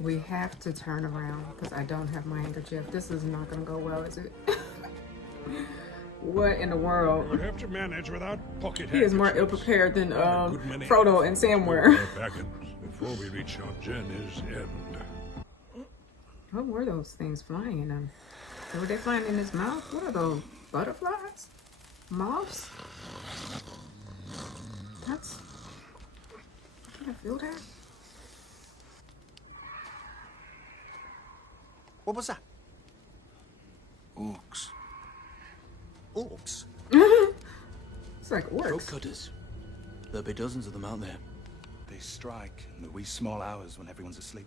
We have to turn around because I don't have my handkerchief. This is not going to go well, is it? What in the world? We'll have to manage without pocket He is more ill-prepared than Frodo and Sam were. Baggins before we reach Aunt Jenny's end. What were those things flying in them? Were they flying in his mouth? What are those? Butterflies? Moths? That's... Can I feel that? What was that? Orcs. Orcs? It's like orcs. Throat cutters. There'll be dozens of them out there. They strike in the wee small hours when everyone's asleep.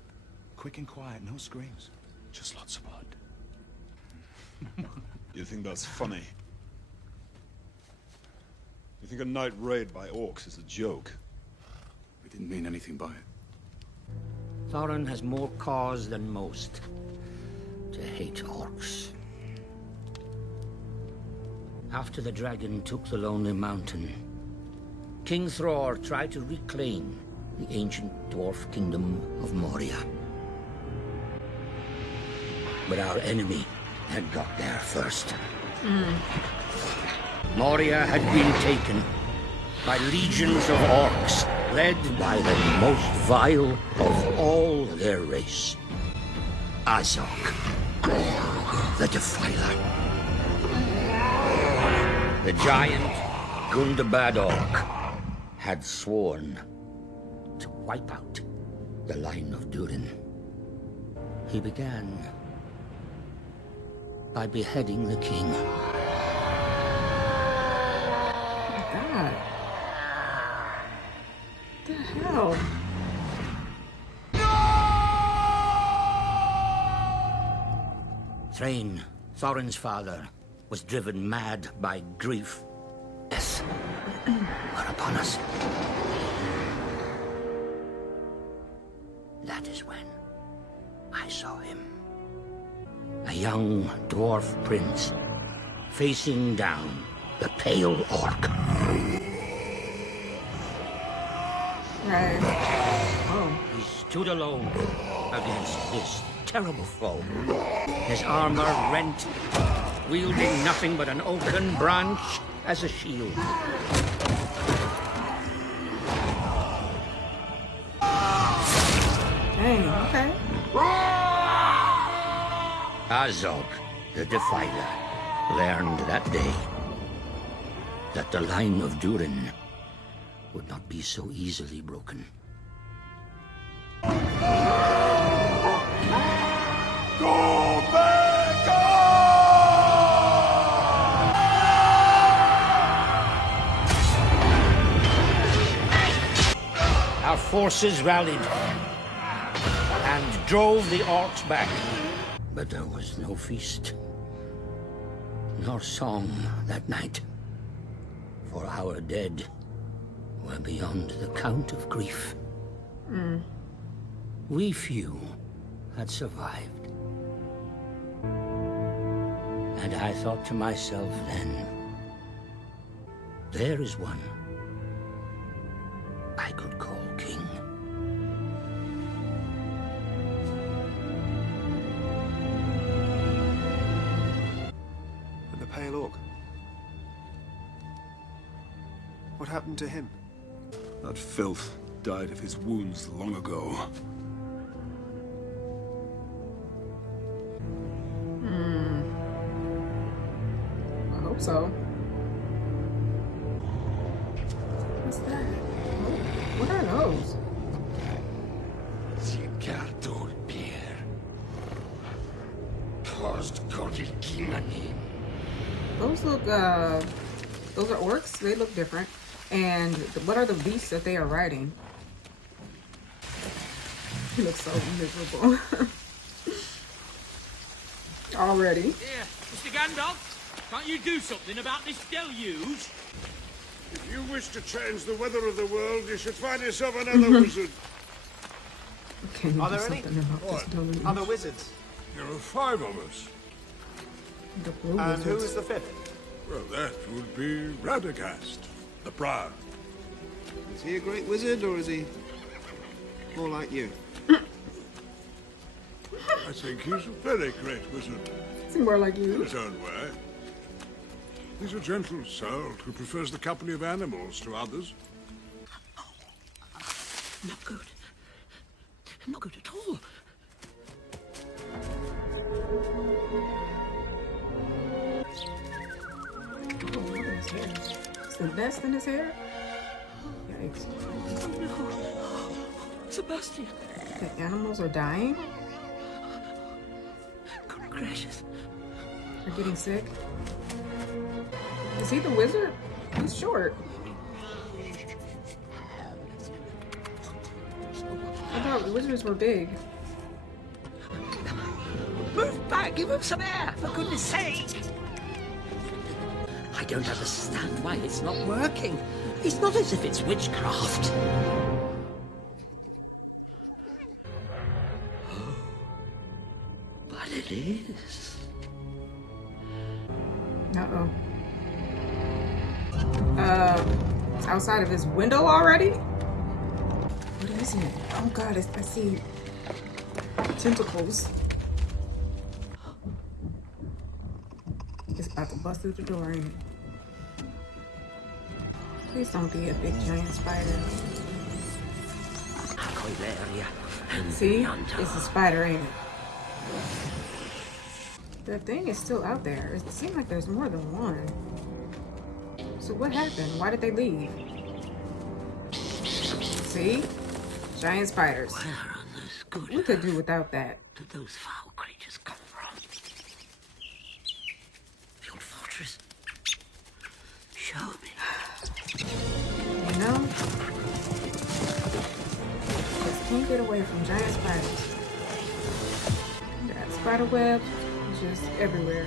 Quick and quiet, no screams. Just lots of blood. You think that's funny? You think a night raid by orcs is a joke? We didn't mean anything by it. Thorin has more cause than most to hate orcs. After the dragon took the Lonely Mountain, King Thror tried to reclaim the ancient dwarf kingdom of Moria. But our enemy had got there first. Moria had been taken by legions of orcs, led by the most vile of all their race, Azog, the Defiler. The giant Gundabad Orc had sworn to wipe out the line of Durin. He began by beheading the king. God. What the hell? Thrain, Thorin's father, was driven mad by grief. Death were upon us. That is when I saw him. A young dwarf prince facing down the pale orc. Right. Oh. He stood alone against this terrible foe. His armor rent, wielding nothing but an oaken branch as a shield. Dang, okay. Azog, the Defiler, learned that day that the line of Durin would not be so easily broken. Go back! Our forces rallied and drove the orcs back. But there was no feast, nor song that night, for our dead were beyond the count of grief. We few had survived. And I thought to myself then, there is one I could call king. And the Pale Orc? What happened to him? That filth died of his wounds long ago. I hope so. What's that? What are those? Those look, those are orcs. They look different. And what are the beasts that they are riding? He looks so miserable. Already. Yeah, Mr. Gandalf, can't you do something about this deluge? If you wish to change the weather of the world, you should find yourself another wizard. Can you Are do there any? something about this deluge? Other wizards? There are 5 of us. The blue And who wizards. is the 5th? Well, that would be Radagast, the Proud. Is he a great wizard, or is he more like you? I think he's a very great wizard. Seem more like In you. his own way. He's a gentle soul who prefers the company of animals to others. Not good. Not good at all. Oh, look at his hair. Is the best in his hair? Yikes. Oh, no. Sebastian. The animals are dying? Good gracious. They're getting sick? Is he the wizard? He's short. I thought wizards were big. Move back, give him some air, for goodness sake. I don't understand why it's not working. It's not as if it's witchcraft. But it is. Uh-oh. It's outside of his window already? What is it? Oh god, I see tentacles. It's about to bust through the door, ain't it? Please don't be a big giant spider. See? It's a spider, ain't it? The thing is still out there. It seems like there's more than one. So what happened? Why did they leave? See? Giant spiders. Where on this good We could do without that. did those foul creatures come from? The old fortress. Show me. You know? Just can't get away from giant spiders. That spider web is just everywhere.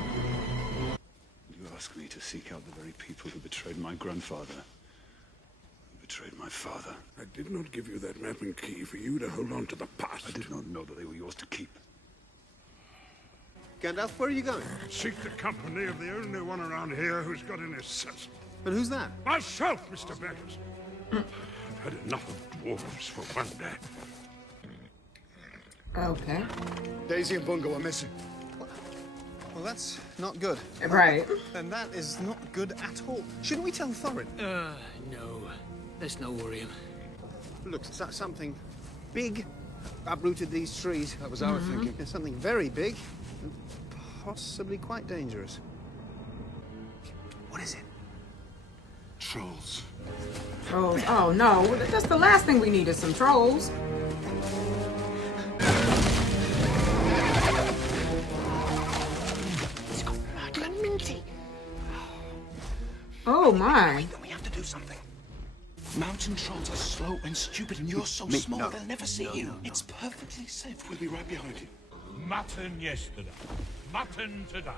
You ask me to seek out the very people who betrayed my grandfather. Who betrayed my father. I did not give you that map and key for you to hold on to the past. I did not know that they were yours to keep. Gandalf, where are you going? Seek the company of the only one around here who's got any sense. And who's that? Myself, Mr. Baggins. I've had enough of dwarves for one day. Okay. Daisy and Bungo are missing. Well, that's not good. Right. And that is not good at all. Shouldn't we tell Thorin? No. Let's not worry him. Look, something big uprooted these trees. That was our thinking. There's something very big and possibly quite dangerous. What is it? Trolls. Trolls. Oh no, that's the last thing we need is some trolls. It's got murder and minty. Oh my. Then we have to do something. Mountain trolls are slow and stupid, and you're so small no. they'll never see you. It's perfectly safe. We'll be right behind you. Mutton yesterday, mutton today,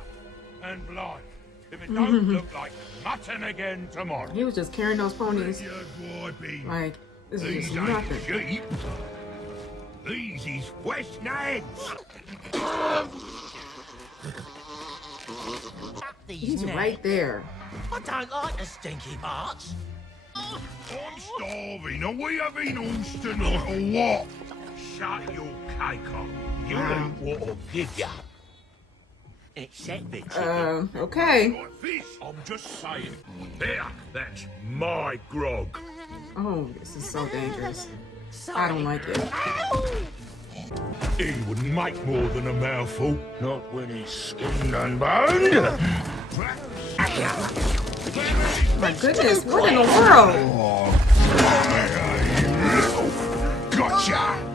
and blind. If it don't look like mutton again tomorrow. He was just carrying those ponies. Like, this is These just ain't nothing. sheep. These is West Nags. He's right there. I don't like the stinky parts. I'm starving. Are we having oyster tonight or what? Shut your cake up. You ain't what I'll give ya. Except the Okay. Like this, I'm just saying. There, that's my grog. Oh, this is so dangerous. I don't like it. He wouldn't make more than a mouthful. Not when he's skinned and boned. My goodness, what in the world? Gotcha!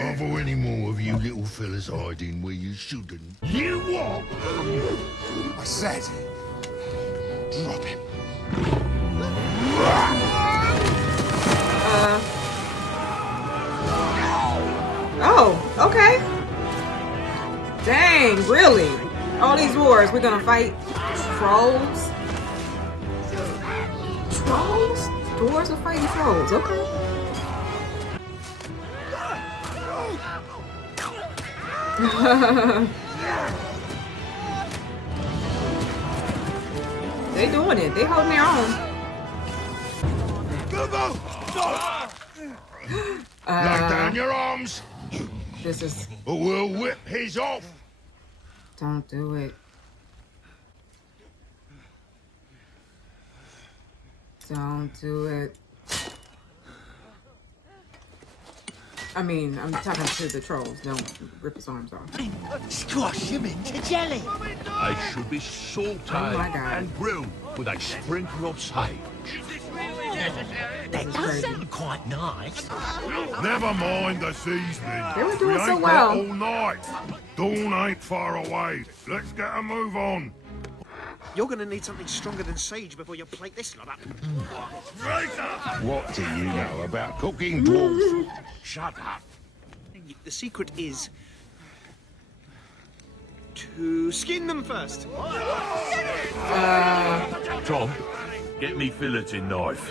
Are there any more of you little fellas hiding where you shouldn't? You what? I said, drop him. Oh, okay. Dang, really? All these wars, we're gonna fight trolls? Trolls? Dwarves are fighting trolls, okay. They doing it. They holding their own. Lay down your arms. This is... But we'll whip his off. Don't do it. Don't do it. I mean, I'm talking to the trolls. Don't rip his arms off. Squash him into jelly. They should be sauteed Oh my God. and grilled with a sprinkle of sage. That does sound quite nice. Never mind the seasoning. They were doing We so ain't well. got all night. Dawn ain't far away. Let's get a move on. You're going to need something stronger than sage before you plate this lot up. What do you know about cooking, dwarf? Shut up. The secret is to skin them first. Tom, get me filleting knife.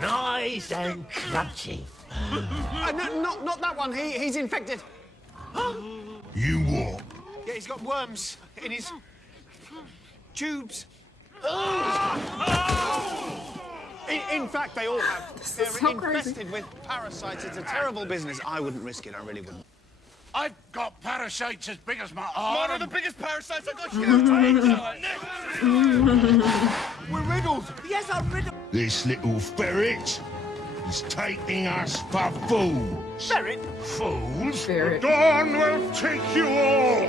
Nice and crunchy. No, not that one. He's infected. You what? Yeah, he's got worms in his tubes. In fact, they all have. This They're is so infested crazy. with parasites. It's a terrible business. I wouldn't risk it. I really wouldn't. I've got parasites as big as my arm. One of the biggest parasites I got here. We're riddled. Yes, I'm rid of This little ferret is taking us for fools. ferret. Fools? Ferret. Dawn will take you all.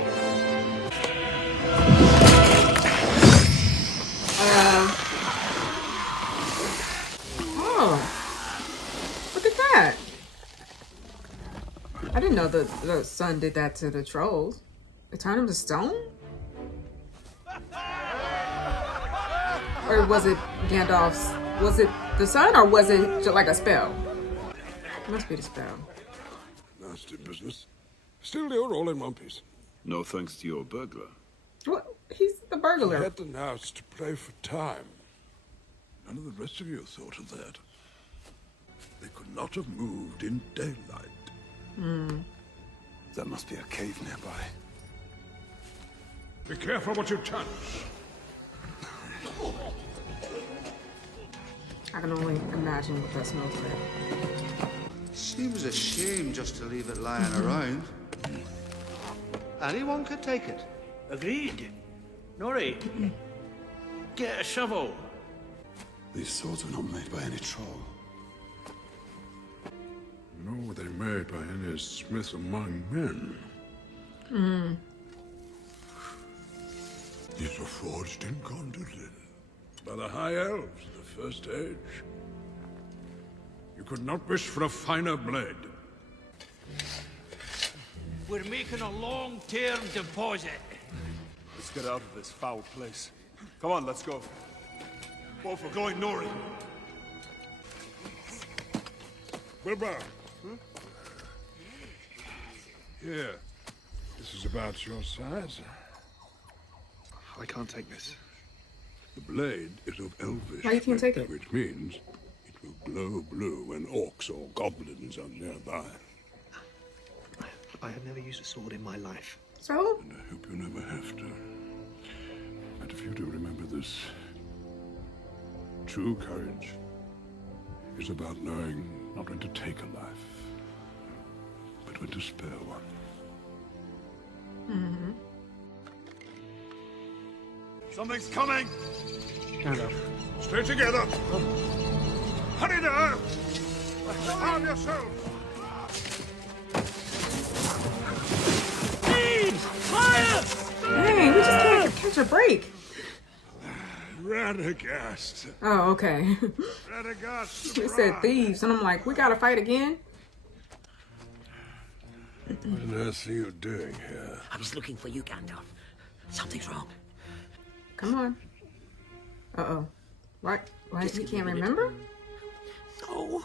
Oh, look at that. I didn't know the sun did that to the trolls. It turned them to stone? Or was it Gandalf's? Was it the sun or was it just like a spell? It must be the spell. Nasty business. Still, you're all in one piece. No thanks to your burglar. What? He's the I burglar. had announced to play for time. None of the rest of you thought of that. They could not have moved in daylight. That must be a cave nearby. Be careful what you touch. I can only imagine what that smells like. Seems a shame just to leave it lying around. Anyone could take it. Agreed. Nori, get a shovel. These swords were not made by any troll. Nor were they made by any smith among men. These were forged in Gondolin by the High Elves of the First Age. You could not wish for a finer blade. We're making a long-term deposit. Let's get out of this foul place. Come on, let's go. Both are going, Nori. Bilbo. Here. This is about your size. I can't take this. The blade is of elvish Why you can't take it? which means it will glow blue when orcs or goblins are nearby. I have never used a sword in my life. So? And I hope you never have to. But if you do remember this, true courage is about knowing not when to take a life, but when to spare one. Something's coming! Gandalf. Stay together! Hurry now! Arm yourselves! Dang, we just can't catch a break. Radagast! Oh, okay. Radagast! They said thieves, and I'm like, we gotta fight again? What on earth are you doing here? I was looking for you, Gandalf. Something's wrong. Come on. Uh-oh. What? What? He can't remember? Oh,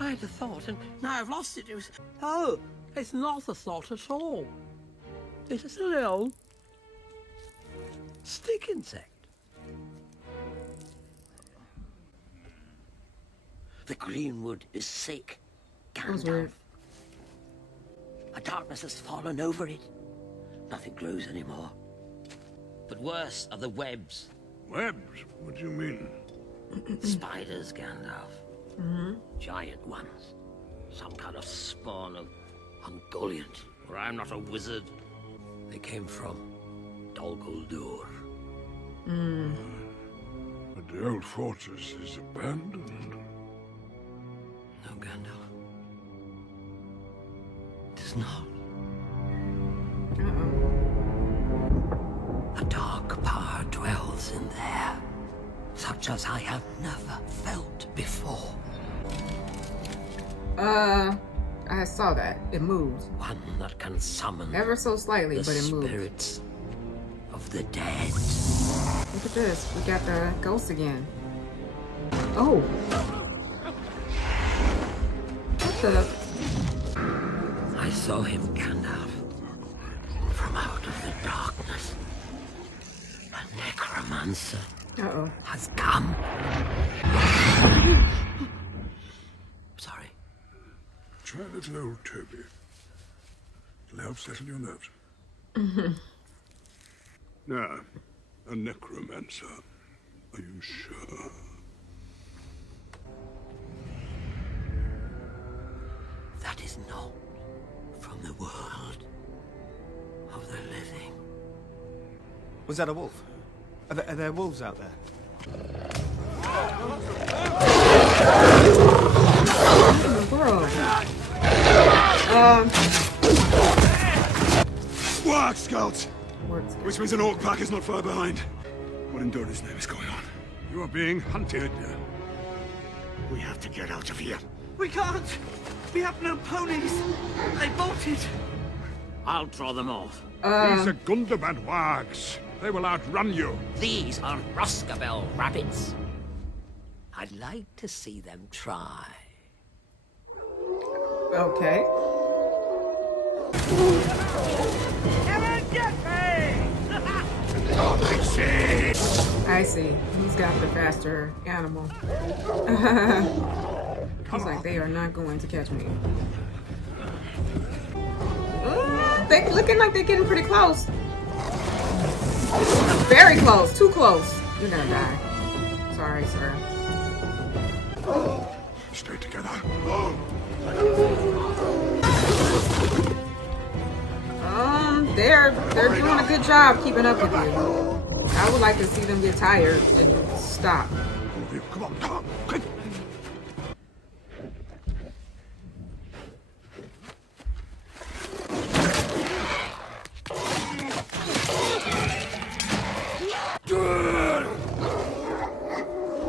I had a thought, and now I've lost it. It was... Oh, it's not a thought at all. It's just a little... stick insect. The greenwood is sick, That was weird. Gandalf. A darkness has fallen over it. Nothing glows anymore. But worse are the webs. Webs? What do you mean? Spiders, Gandalf. Giant ones. Some kind of spawn of Ungoliant, or I'm not a wizard. They came from Dol Guldur. But the old fortress is abandoned. No, Gandalf. It is not. A dark power dwells in there, such as I have never felt before. I saw that. It moved. One that can summon Ever so slightly, the but it moved. spirits of the dead. Look at this. We got the ghost again. Oh. What the? I saw him, Gandalf, from out of the darkness. The necromancer has come. Sorry. Try a little old Toby. It'll help settle your nerves. Now, a necromancer. Are you sure? That is not from the world of the living. Was that a wolf? Are there wolves out there? What in the world? Work, scouts! Works. Which means an orc pack is not far behind. What in Doran's name is going on? You are being hunted. We have to get out of here. We can't! We have no ponies! They bolted! I'll draw them off. These are Gundabad wargs. They will outrun you. These are Roscabel rabbits. I'd like to see them try. Okay. I see. He's got the faster animal. He's like, they are not going to catch me. They're looking like they're getting pretty close. Very close. Too close. You're gonna die. Sorry, sir. Stay together. They're doing a good job keeping up with you. I would like to see them get tired and stop. Come on, come on, quick.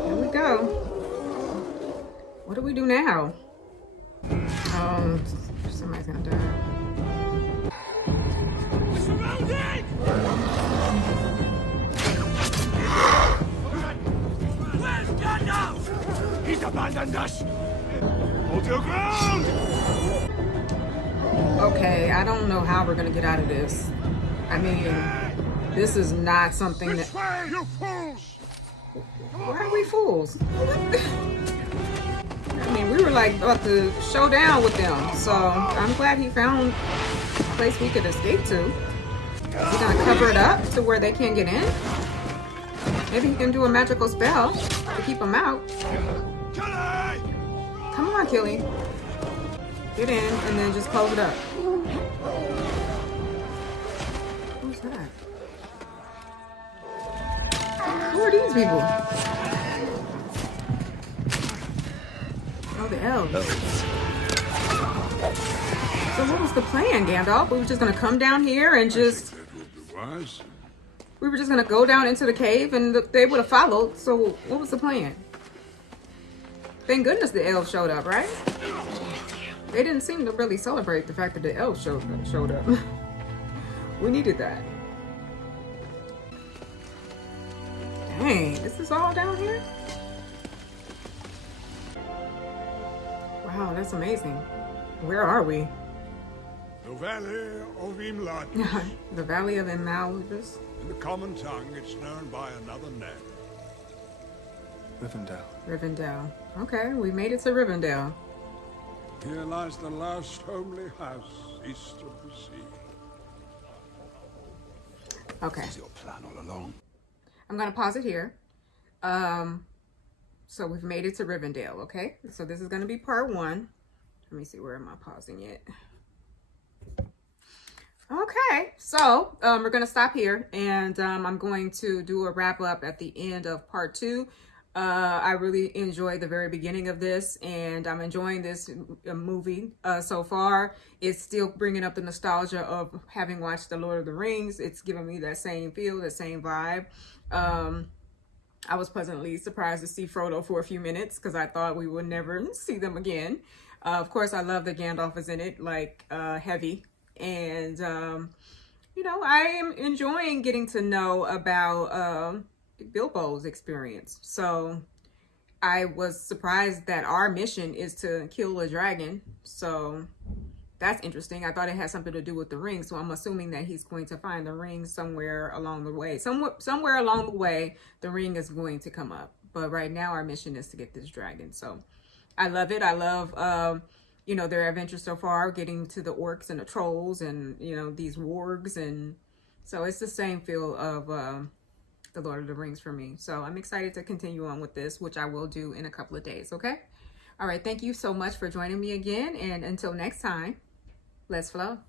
Here we go. What do we do now? Somebody's gonna die. Where's Gandalf? He's abandoned us. Hold your ground. Okay, I don't know how we're gonna get out of this. I mean, this is not something that. You fools! Why are we fools? I mean, we were like about to show down with them, so I'm glad he found a place we could escape to. Is he gonna cover it up to where they can't get in? Maybe he can do a magical spell to keep them out. Come on, Killy. Get in and then just close it up. Who's that? Who are these people? Oh, the elves. So what was the plan, Gandalf? We were just gonna come down here and just... We were just gonna go down into the cave and they would have followed. So what was the plan? Thank goodness the elves showed up, right? They didn't seem to really celebrate the fact that the elves showed up. We needed that. Dang, this is all down here? Wow, that's amazing. Where are we? The Valley of Imlad. The Valley of Imlad. In the common tongue, it's known by another name. Rivendell. Rivendell. Okay, we made it to Rivendell. Here lies the last homely house east of the sea. Okay. This is your plan all along. I'm gonna pause it here. So we've made it to Rivendell, okay? So this is gonna be part 1. Let me see, where am I pausing it? Okay, so we're gonna stop here, and I'm going to do a wrap up at the end of part 2. I really enjoyed the very beginning of this, and I'm enjoying this movie so far. It's still bringing up the nostalgia of having watched The Lord of the Rings. It's giving me that same feel, the same vibe. I was pleasantly surprised to see Frodo for a few minutes because I thought we would never see them again. Of course, I love that Gandalf is in it, like heavy. And, you know, I am enjoying getting to know about Bilbo's experience. So I was surprised that our mission is to kill a dragon. So that's interesting. I thought it had something to do with the ring. So I'm assuming that he's going to find the ring somewhere along the way. Somewhere along the way, the ring is going to come up. But right now, our mission is to get this dragon. So I love it. I love... you know, their adventure so far, getting to the orcs and the trolls and, you know, these wargs. And so it's the same feel of The Lord of the Rings for me. So I'm excited to continue on with this, which I will do in a couple of days, okay? All right, thank you so much for joining me again. And until next time, let's flow.